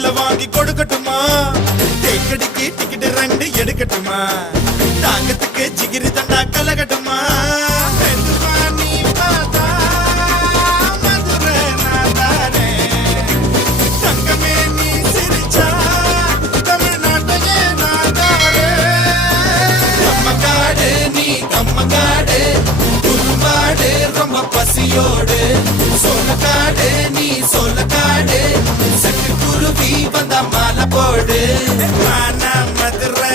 சேல வாங்கி கொடுக்கட்டுமா தேக்கடிக்கு டிக்கெட் 2 எடுக்கட்டுமா தாங்கத்துக்கு ஜிகிரி தண்டா கலகட்டுமா பசியோடு சோலக்காடு நீ சோலக்காடு சட்டு குருவி வந்த மாலை போடு மதுரை